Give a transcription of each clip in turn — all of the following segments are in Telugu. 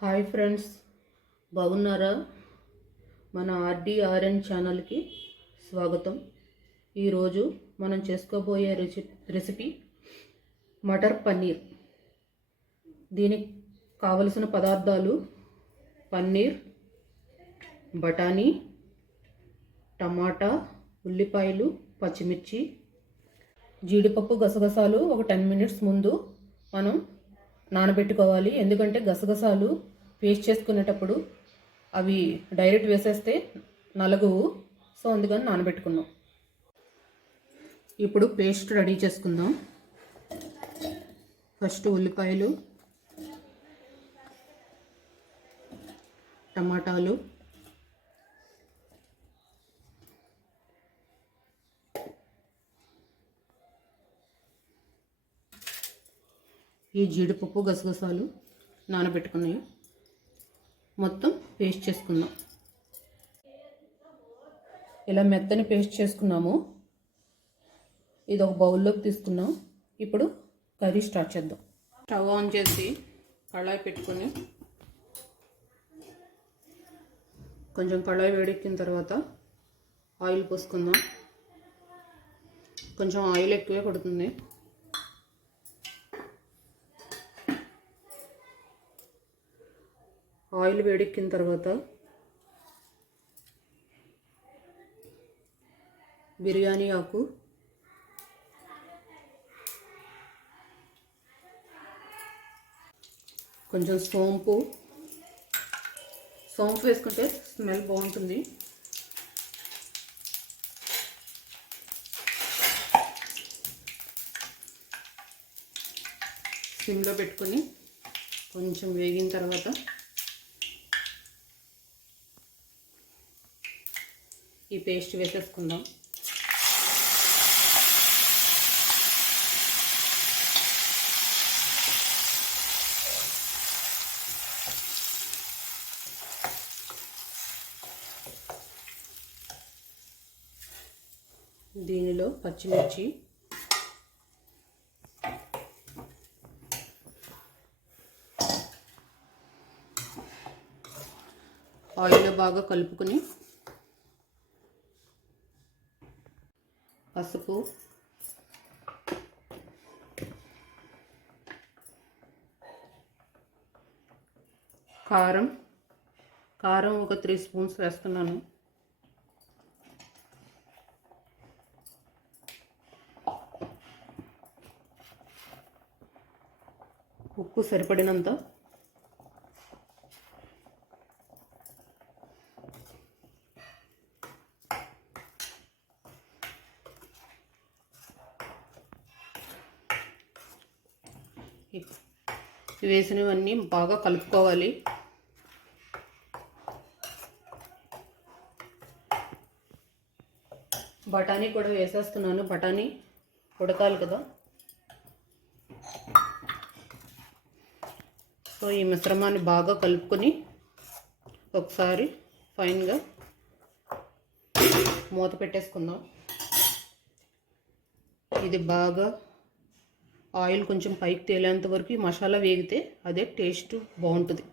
హాయ్ ఫ్రెండ్స్, బాగున్నారా? మన ఆర్డీఆర్ఎన్ ఛానల్కి స్వాగతం. ఈరోజు మనం చేసుకోబోయే రెసిపీ మటర్ పన్నీర్. దీనికి కావలసిన పదార్థాలు పన్నీర్, బఠానీ, టమాటా, ఉల్లిపాయలు, పచ్చిమిర్చి, జీడిపప్పు, గసగసాలు ఒక 10 మినిట్స్ ముందు మనం నానబెట్టుకోవాలి. ఎందుకంటే గసగసాలు పేస్ట్ చేసుకునేటప్పుడు అవి డైరెక్ట్ వేసేస్తే నలగవు. సో అందుకని నానబెట్టుకున్నాం. ఇప్పుడు పేస్ట్ రెడీ చేసుకుందాం. ఫస్ట్ ఉల్లిపాయలు, టమాటాలు, ఈ జీడిపప్పు, గసగసాలు నానబెట్టుకున్నాయి మొత్తం పేస్ట్ చేసుకుందాం. ఇలా మెత్తని పేస్ట్ చేసుకున్నాము. ఇది ఒక బౌల్లోకి తీసుకున్నాం. ఇప్పుడు కర్రీ స్టార్ట్ చేద్దాం. స్టవ్ ఆన్ చేసి కళాయి పెట్టుకొని కొంచెం కళాయి వేడెక్కిన తర్వాత ఆయిల్ పోసుకుందాం. కొంచెం ఆయిల్ ఎక్కువే పడుతుంది. ఆయిల్ వేడెక్కిన తర్వాత బిర్యానీ ఆకు, కొంచెం సోంపు వేసుకుంటే స్మెల్ బాగుంటుంది. సిమ్లో పెట్టుకొని కొంచెం వేగిన తర్వాత ఈ పేస్ట్ వేసేసుకుందాం. దీనిలో పచ్చిమిర్చి, ఆయిల్ బాగా కలుపుకొని పసుపు, కారం ఒక 3 స్పూన్స్ వేస్తున్నాను. ఉప్పు సరిపడినంత. వేసినవన్నీ బాగా కలుపుకోవాలి. బఠానీ కూడా వేసేస్తున్నాను. బఠానీ ఉడకాలి కదా. సో ఈ మిశ్రమాన్ని బాగా కలుపుకొని ఒకసారి ఫైన్గా మూత పెట్టేసుకుందాం. ఇది బాగా ఆయిల్ కొంచెం పైకి తేలేంత వరకు ఈ మసాలా వేగితే అదే టేస్ట్ బాగుంటుంది.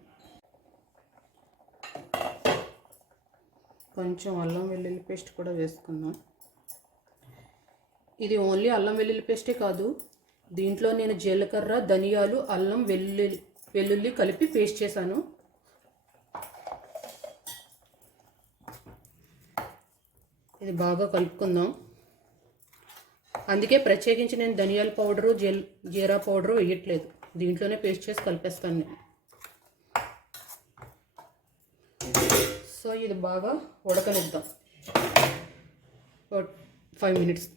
కొంచెం అల్లం వెల్లుల్లి పేస్ట్ కూడా వేసుకుందాం. ఇది ఓన్లీ అల్లం వెల్లుల్లి పేస్టే కాదు, దీంట్లో నేను జీలకర్ర, ధనియాలు, అల్లం వెల్లుల్లి కలిపి పేస్ట్ చేశాను. ఇది బాగా కలుపుకుందాం. అందుకే ప్రత్యేకించి నేను ధనియాల పౌడరు, జీరా పౌడరు వేయట్లేదు. దీంట్లోనే పేస్ట్ చేసి కలిపేస్తాను నేను. సో ఇది బాగా ఉడకనిద్దాం. 5 మినిట్స్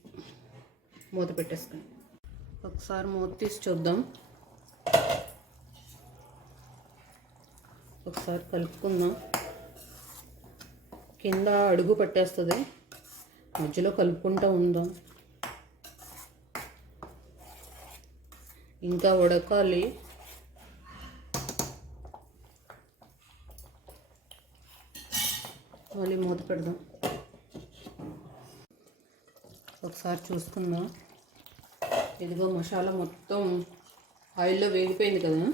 మూత పెట్టేసుకొని ఒకసారి మూత తీసి చూద్దాం. ఒకసారి కలుపుకుందాం. కింద అడుగు పట్టేస్తుంది, మధ్యలో కలుపుకుంటూ ఉందాం. ఇంకా ఉడకాలి. మళ్ళీ మూత పెడదాం. ఒకసారి చూసుకుందాం. ఇదిగో మసాలా మొత్తం ఆయిల్లో వేగిపోయింది కదా.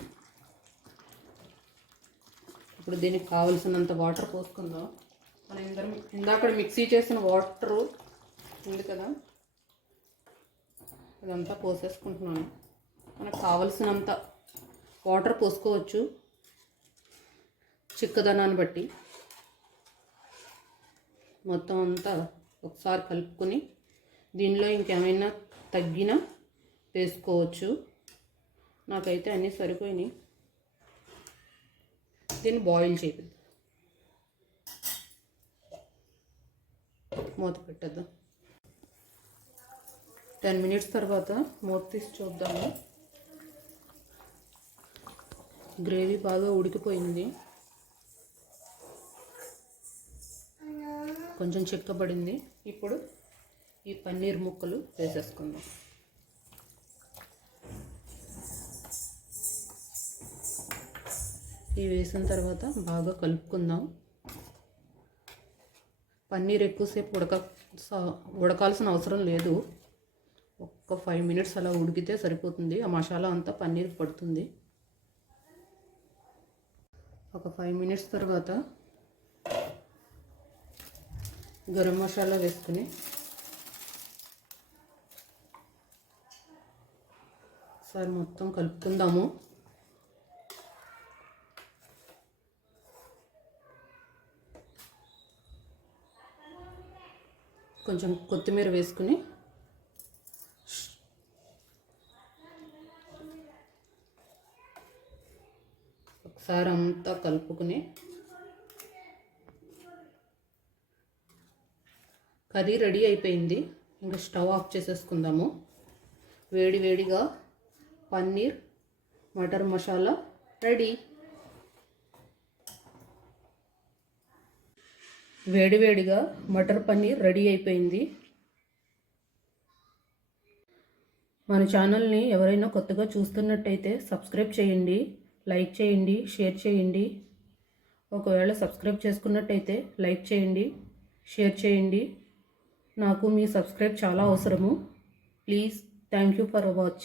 ఇప్పుడు దీనికి కావలసినంత వాటర్ పోసుకుందాం. మనం ఇందాక మిక్సీ చేసిన వాటరు ఉంది కదా, ఇదంతా పోసేసుకుంటున్నాను. మనకు కావలసినంత వాటర్ పోసుకోవచ్చు చిక్కదనాన్ని బట్టి. మొత్తం అంతా ఒకసారి కలుపుకొని దీనిలో ఇంకేమైనా తగ్గినా వేసుకోవచ్చు. నాకైతే అన్నీ సరిపోయినాయి. దీన్ని బాయిల్ చేద్దాం. మూత పెట్టేద్దాం. 10 minutes తర్వాత మూత తీసి చూద్దాము. గ్రేవీ బాగా ఉడికిపోయింది, కొంచెం చిక్కబడింది. ఇప్పుడు ఈ పన్నీర్ ముక్కలు వేసేసుకుందాం. ఇవి వేసిన తర్వాత బాగా కలుపుకుందాం. పన్నీర్ ఎక్కువసేపు ఉడకాల్సిన అవసరం లేదు. ఒక్క 5 minutes అలా ఉడికితే సరిపోతుంది. ఆ మసాలా అంతా పన్నీర్ పడుతుంది. ఒక 5 minutes తర్వాత గరం మసాలా వేసుకుని ఒకసారి మొత్తం కలుపుకుందాము. కొంచెం కొత్తిమీర వేసుకుని ఒకసారి అంతా కలుపుకుని కర్రీ రెడీ అయిపోయింది. ఇంకా స్టవ్ ఆఫ్ చేసేసుకుందాము. వేడివేడిగా పన్నీర్ మటర్ మసాలా రెడీ. వేడివేడిగా మటర్ పన్నీర్ రెడీ అయిపోయింది. మన ఛానల్ని ఎవరైనా కొత్తగా చూస్తున్నట్టయితే సబ్స్క్రైబ్ చేయండి, లైక్ చేయండి, షేర్ చేయండి. ఒకవేళ సబ్స్క్రైబ్ చేసుకున్నట్టయితే లైక్ చేయండి, షేర్ చేయండి. నాకు మీ సబ్స్క్రైబ్ చాలా అవసరము. Please, thank you for watch.